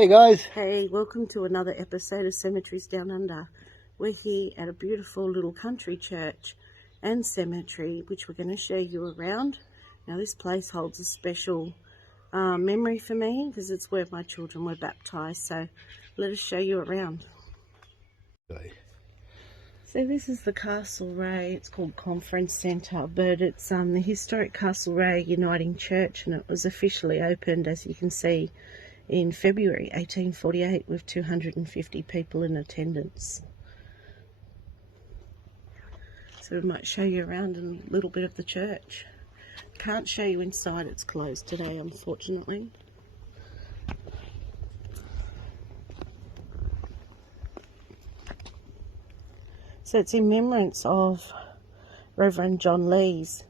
Hey guys. Hey, welcome to another episode of Cemeteries Downunder. We're here at a beautiful little country church and cemetery, which we're going to show you around. Now, this place holds a special memory for me because it's where my children were baptised. So, let us show you around. So this is the Castlereah. It's called Conference Centre, but it's the historic Castlereah Uniting Church, and it was officially opened, as you can see, in February 1848 with 250 people in attendance. So we might show you around a little bit of the church. Can't show you inside, it's closed today, unfortunately. So it's in remembrance of Reverend John Lees,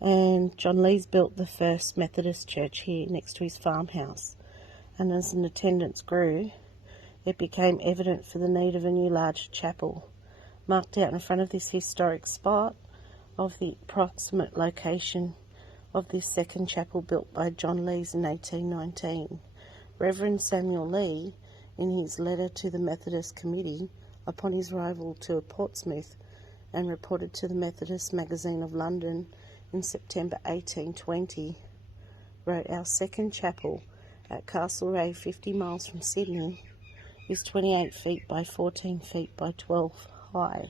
and John Lees built the first Methodist church here next to his farmhouse. And as an attendance grew, it became evident for the need of a new large chapel. Marked out in front of this historic spot of the approximate location of this second chapel built by John Lees in 1819. Reverend Samuel Lee, in his letter to the Methodist Committee upon his arrival to Portsmouth and reported to the Methodist Magazine of London in September 1820, wrote, "Our second chapel at Castlereah, 50 miles from Sydney, is 28 feet by 14 feet by 12 high.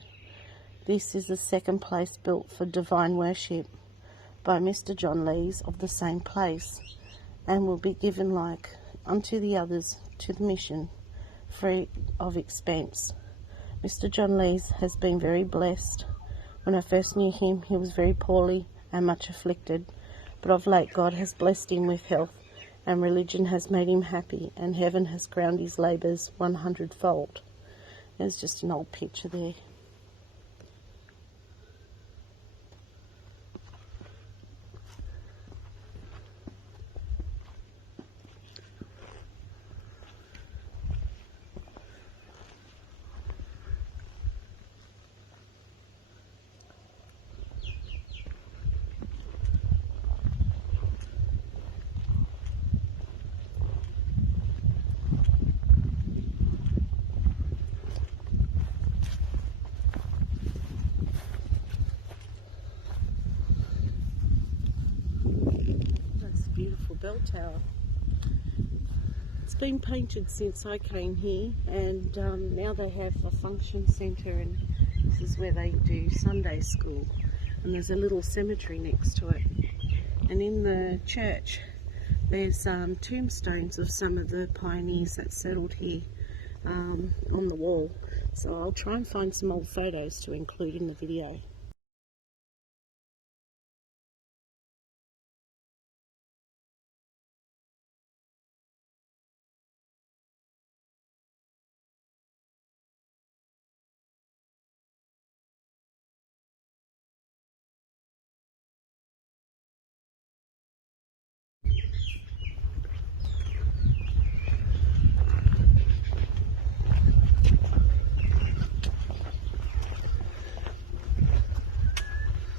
This is the second place built for divine worship by Mr. John Lees of the same place, and will be given like unto the others to the mission, free of expense. Mr. John Lees has been very blessed. When I first knew him, he was very poorly and much afflicted, but of late God has blessed him with health, and religion has made him happy, and heaven has crowned his labours 100-fold. There's just an old picture there. That's a beautiful bell tower. It's been painted since I came here, and now they have a function centre, and this is where they do Sunday school, and there's a little cemetery next to it. And in the church there's tombstones of some of the pioneers that settled here on the wall, so I'll try and find some old photos to include in the video.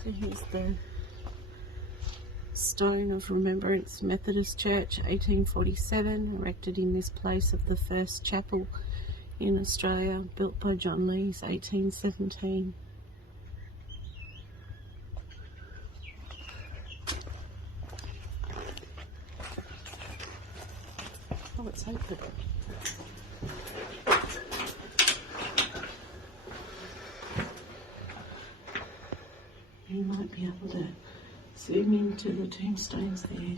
So here's the Stone of Remembrance Methodist Church, 1847, erected in this place of the first chapel in Australia, built by John Lees, 1817. Oh, it's open. You might be able to zoom into the tombstones there.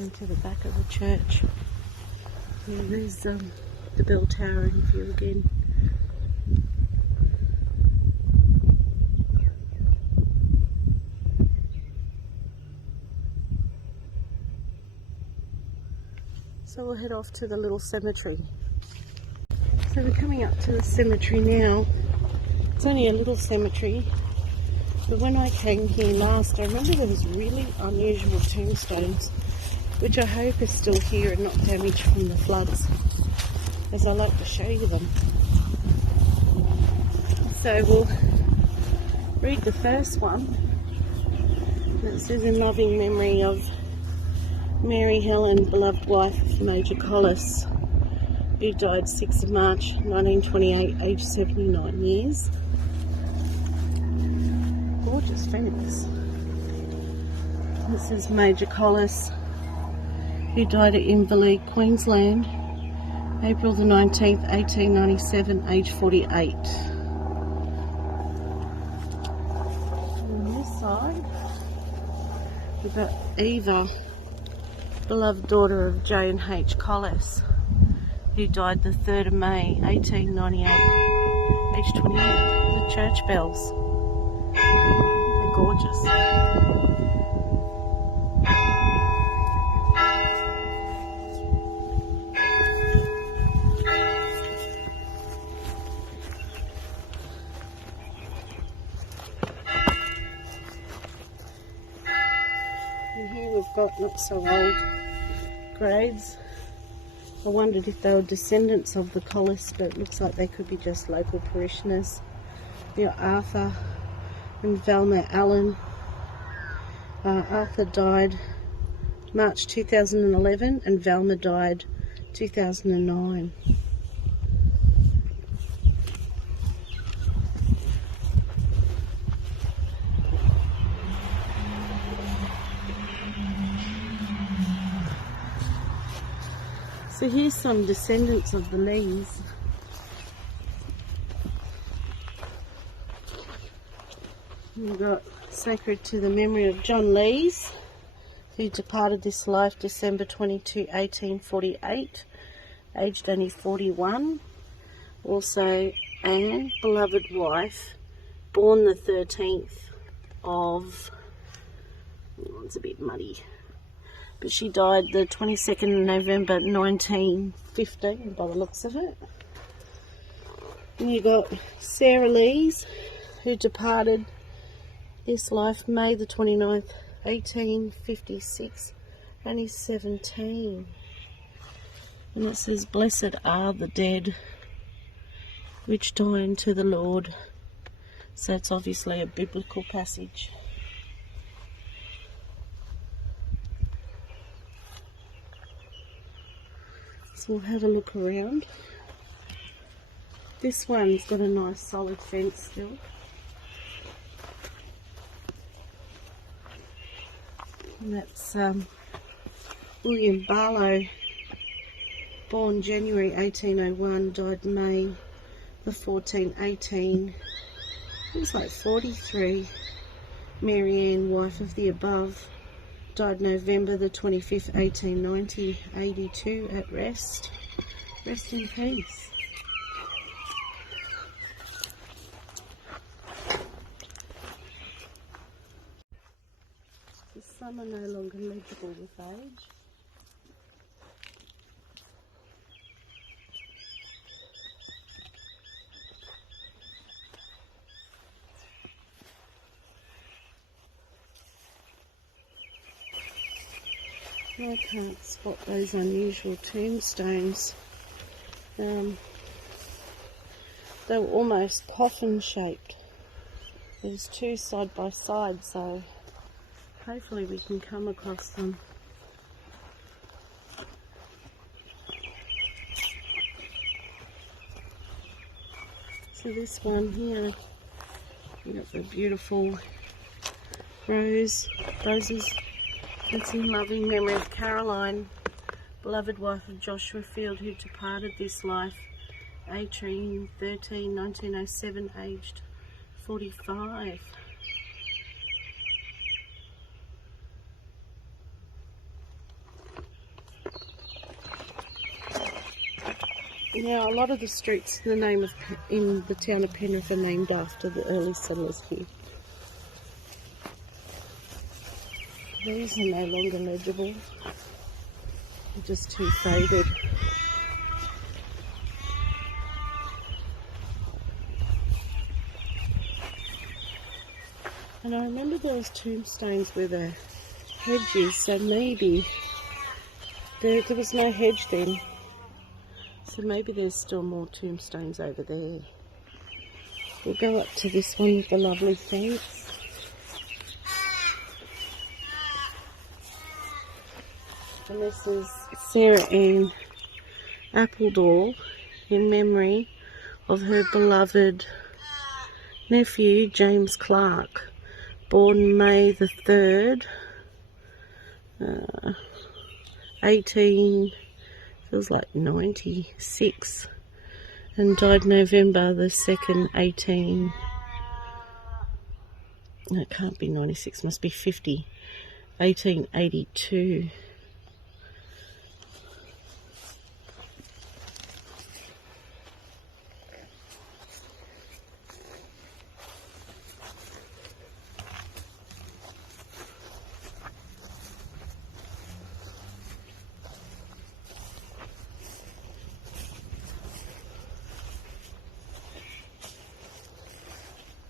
into the back of the church. Yeah, there's the bell tower in view again. So we'll head off to the little cemetery. So we're coming up to the cemetery now. It's only a little cemetery, but when I came here last, I remember there was really unusual tombstones, which I hope are still here and not damaged from the floods, as I like to show you them. So we'll read the first one. It says, in loving memory of Mary Helen, beloved wife of Major Collis, who died 6th of March 1928, aged 79 years. Gorgeous fence. This is Major Collis, who died at Inverleigh, Queensland, April the 19th, 1897, aged 48. On this side, we've got Eva, beloved daughter of Jane H. Collis, who died the 3rd of May 1898, aged 28. The church bells. They're gorgeous. And here we've got not so old graves. I wondered if they were descendants of the Collis, but it looks like they could be just local parishioners. You know, Arthur and Velma Allen. Arthur died March 2011 and Velma died 2009. So here's some descendants of the Lees. We've got sacred to the memory of John Lees, who departed this life December 22, 1848, aged only 41. Also Anne, beloved wife, born the 13th of, it's a bit muddy, but she died the 22nd of November 1915 by the looks of it. And you got Sarah Lees, who departed this life May the 29th, 1856, only 17. And it says, blessed are the dead which die unto the Lord. So it's obviously a biblical passage. So we'll have a look around. This one's got a nice solid fence still. And that's William Barlow, born January 1801, died May the 14th, 18. It was like 43. Mary Ann, wife of the above, died November the 25th, 1890, 82, at rest. Rest in peace. Some are no longer legible with age. I can't spot those unusual tombstones. They were almost coffin shaped. There's two side by side, so hopefully we can come across them. So this one here, you've got the beautiful roses. It's in loving memory of Caroline, beloved wife of Joshua Field, who departed this life 18/13/1907, aged 45. Now, a lot of the streets in the town of Penrith are named after the early settlers here. These are no longer legible. They're just too faded. And I remember there was tombstones where the hedge is, so maybe there was no hedge then. So maybe there's still more tombstones over there. We'll go up to this one with the lovely fence. And this is Sarah Ann Appledore in memory of her beloved nephew James Clark, born May the 3rd, 96, and died November the 2nd, no, it can't be 96, must be 50, 1882.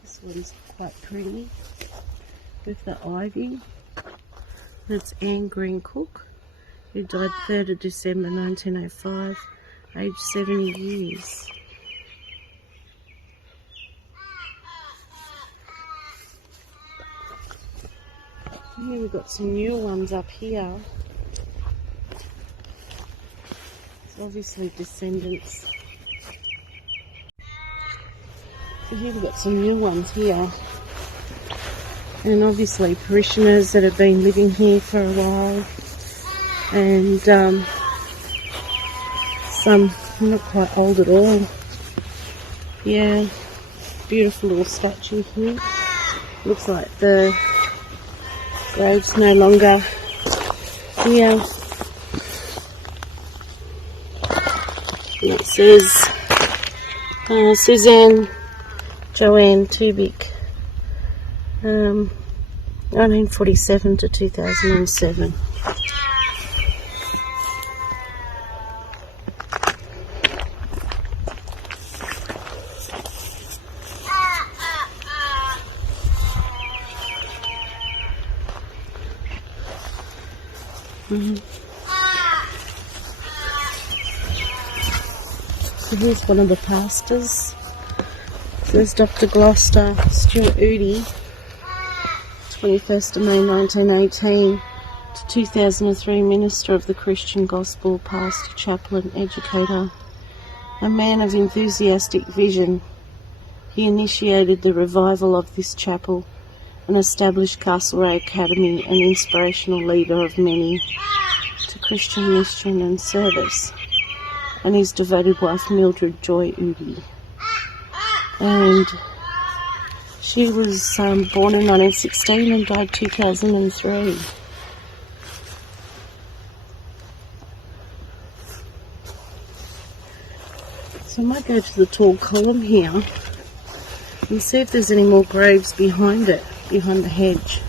This one's quite pretty with the ivy. That's Anne Green Cook, who died 3rd of December 1905, aged 70 years. Here we've got some new ones up here. It's obviously descendants. So here we've got some new ones here. And obviously parishioners that have been living here for a while. And some not quite old at all. Yeah, beautiful little statue here. Looks like the grave's no longer here. It says Suzanne Joanne Tubic, 1947 to 2007. So here's one of the pastors. There's Dr. Gloucester Stuart Udy, 21st of May 1918 to 2003, minister of the Christian Gospel, pastor, chaplain, educator, a man of enthusiastic vision. He initiated the revival of this chapel and established Castlereah Academy, an inspirational leader of many to Christian mission and service, and his devoted wife Mildred Joy Udy. And she was born in 1916 and died 2003. So I might go to the tall column here and see if there's any more graves behind it, behind the hedge.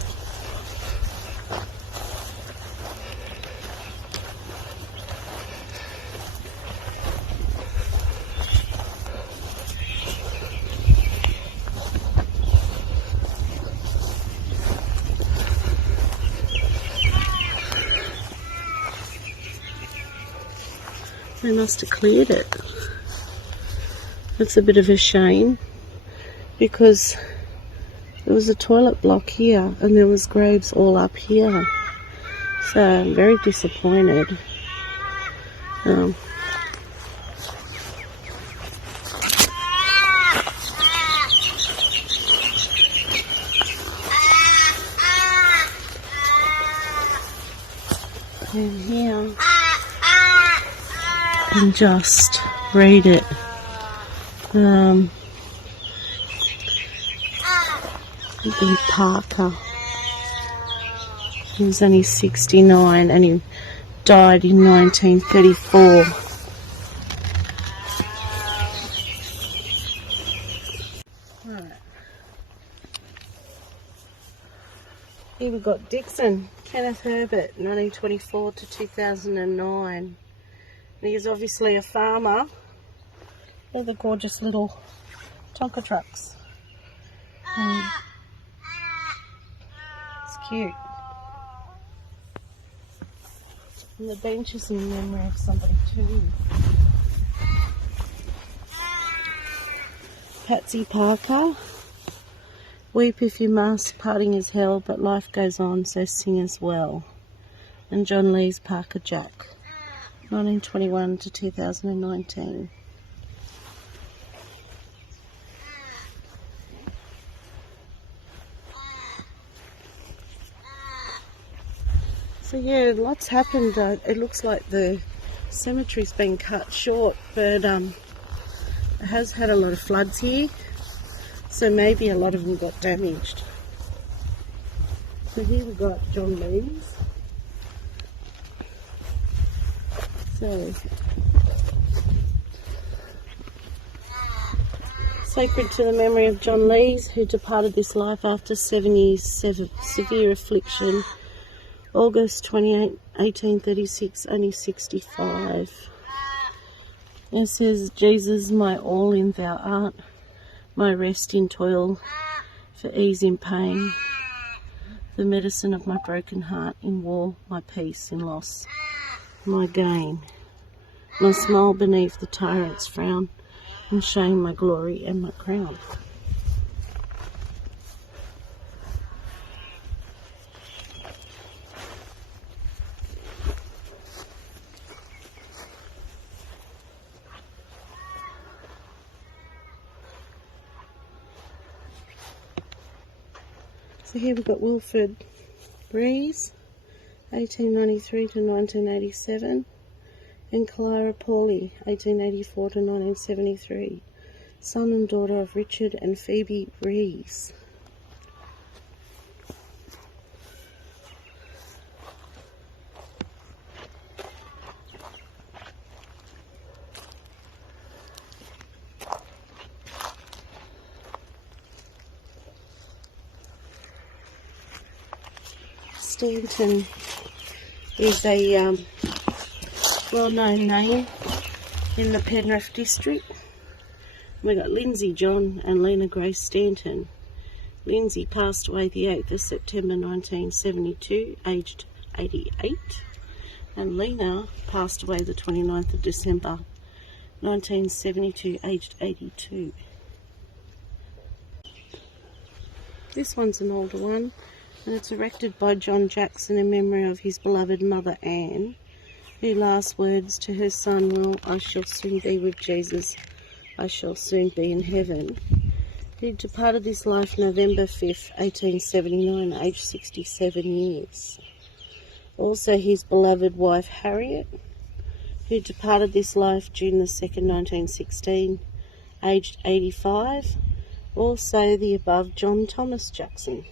They must have cleared it. It's a bit of a shame because there was a toilet block here and there was graves all up here. So I'm very disappointed. And here you can just read it. Parker. He was only 69 and he died in 1934. we've got Dixon, Kenneth Herbert, 1924 to 2009. And he's obviously a farmer. They're the gorgeous little Tonka trucks. And it's cute. And the bench is in memory of somebody too. Patsy Parker. Weep if you must, parting is hell, but life goes on, so sing as well. And John Lee's Parker Jack, 1921 to 2019. So yeah, lots happened. It looks like the cemetery's been cut short, but it has had a lot of floods here. So maybe a lot of them got damaged. So here we've got John Lee's. So, sacred to the memory of John Lees, who departed this life after 7 years severe affliction, August 28, 1836, only 65. It says, Jesus, my all in thou art, my rest in toil, for ease in pain, the medicine of my broken heart, in war, my peace, in loss, my gain, my smile beneath the tyrant's frown, in shame, my glory and my crown. So here we've got Wilfred Breeze, 1893 to 1987, and Clara Pauly, 1884 to 1973, son and daughter of Richard and Phoebe Breeze. Stanton is a well-known name in the Penrith district. We've got Lindsay John and Lena Grace Stanton. Lindsay passed away the 8th of September 1972, aged 88, and Lena passed away the 29th of December 1972, aged 82. This one's an older one, and it's erected by John Jackson in memory of his beloved mother Anne, whose last words to her son, well, I shall soon be with Jesus, I shall soon be in heaven, who departed this life November 5th, 1879, aged 67 years. Also his beloved wife Harriet, who departed this life June the 2nd, 1916, aged 85. Also the above John Thomas Jackson,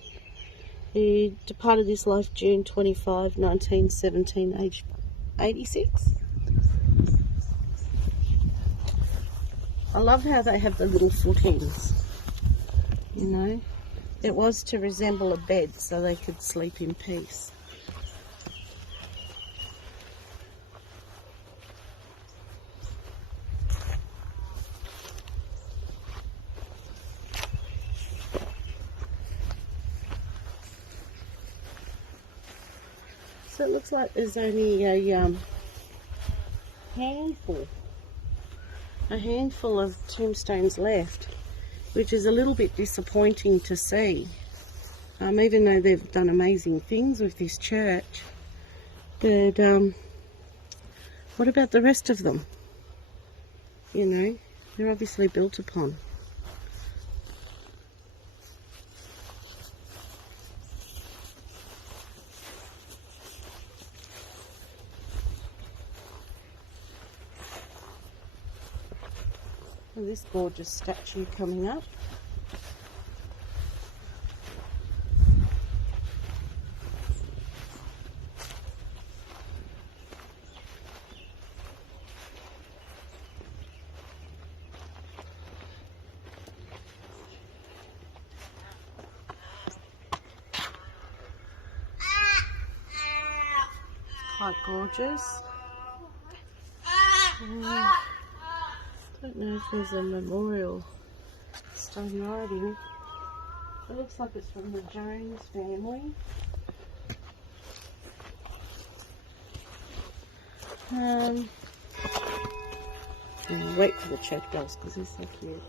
who departed this life June 25, 1917, aged 86. I love how they have the little footings, you know. It was to resemble a bed so they could sleep in peace. So it looks like there's only a handful of tombstones left, which is a little bit disappointing to see, even though they've done amazing things with this church. But what about the rest of them? You know, they're obviously built upon. And this gorgeous statue coming up. quite gorgeous. Don't know if there's a memorial stone writing. It looks like it's from the Jones family. Wait for the church bells because they're so cute.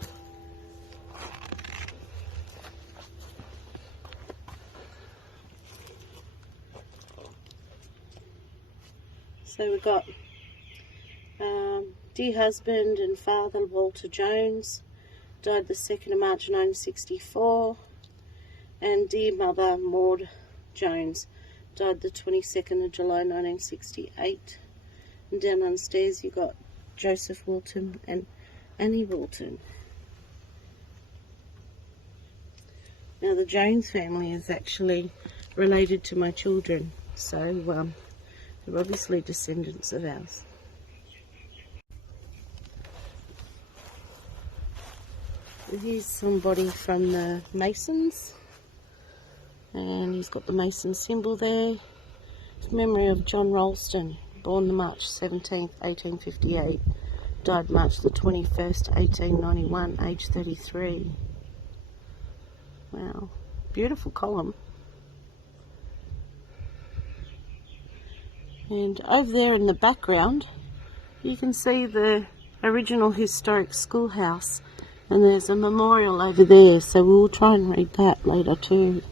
So we've got dear husband and father Walter Jones, died the 2nd of March 1964, and dear mother Maud Jones, died the 22nd of July 1968. And down on stairs you got Joseph Wilton and Annie Wilton. Now the Jones family is actually related to my children, so they're obviously descendants of ours. Here's somebody from the Masons, and he's got the Mason symbol there. It's memory of John Ralston, born the March 17th, 1858, died March the 21st, 1891, age 33. Wow, beautiful column. And over there in the background, you can see the original historic schoolhouse. And there's a memorial over there, so we'll try and read that later too.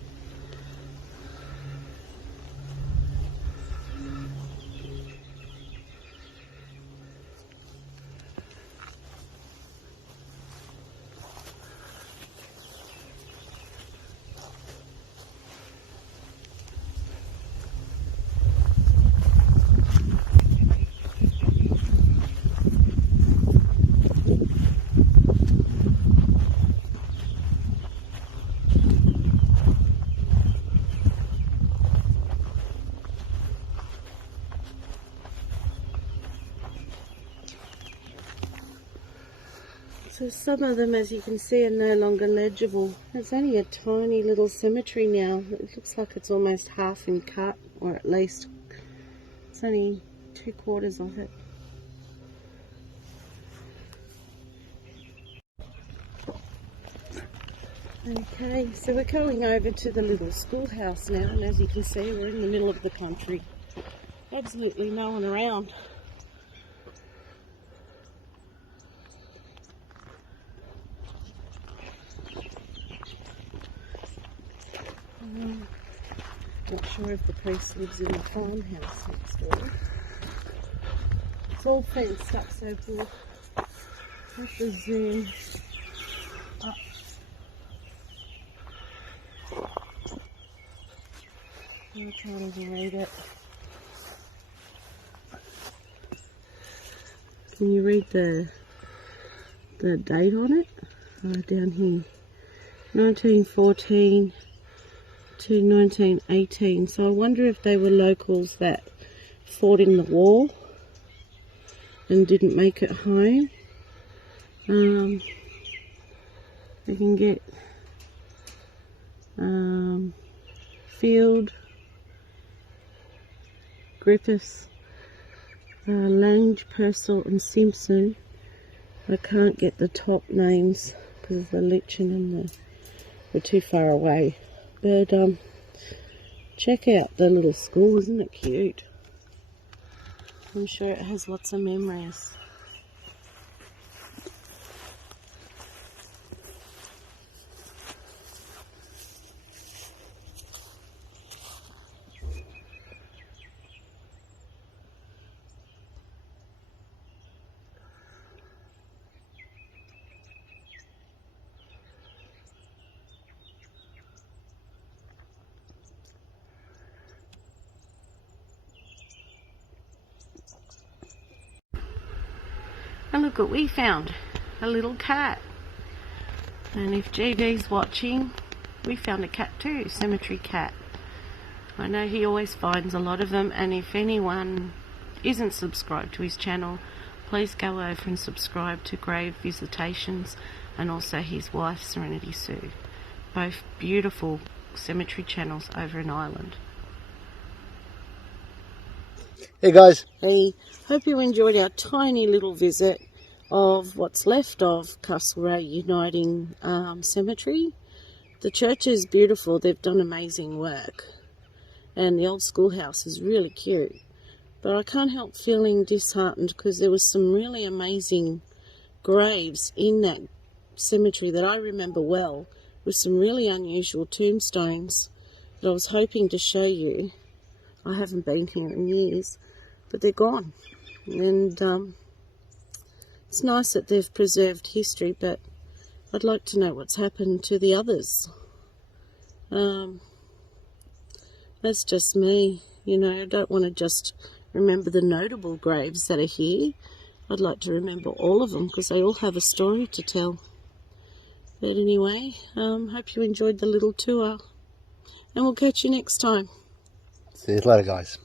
So some of them, as you can see, are no longer legible. It's only a tiny little cemetery now. It looks like it's almost half in cut, or at least it's only 3/4 of it. Okay, so we're going over to the little schoolhouse now, and as you can see, we're in the middle of the country. Absolutely no one around. Not sure if the priest lives in the farmhouse next door. It's all fenced up so good. With the zoom up. I'm trying to read it. Can you read the date on it? Down here. 1914 to 1918. So I wonder if they were locals that fought in the war and didn't make it home. We can get Field, Griffiths, Lange, Purcell and Simpson. I can't get the top names because of the lichen and we're too far away. But check out the little school, isn't it cute? I'm sure it has lots of memories. And look what we found, a little cat. And if GV's watching, we found a cat too, cemetery cat. I know he always finds a lot of them, and if anyone isn't subscribed to his channel, please go over and subscribe to Grave Visitations and also his wife Serenity Sue. Both beautiful cemetery channels over in Ireland. Hey guys. Hey, hope you enjoyed our tiny little visit of what's left of Castlereah Uniting Cemetery. The church is beautiful, they've done amazing work, and the old schoolhouse is really cute. But I can't help feeling disheartened because there was some really amazing graves in that cemetery that I remember well, with some really unusual tombstones that I was hoping to show you. I haven't been here in years, but they're gone. And it's nice that they've preserved history, but I'd like to know what's happened to the others. That's just me, you know. I don't want to just remember the notable graves that are here. I'd like to remember all of them because they all have a story to tell. But anyway, hope you enjoyed the little tour, and we'll catch you next time. See you later, guys.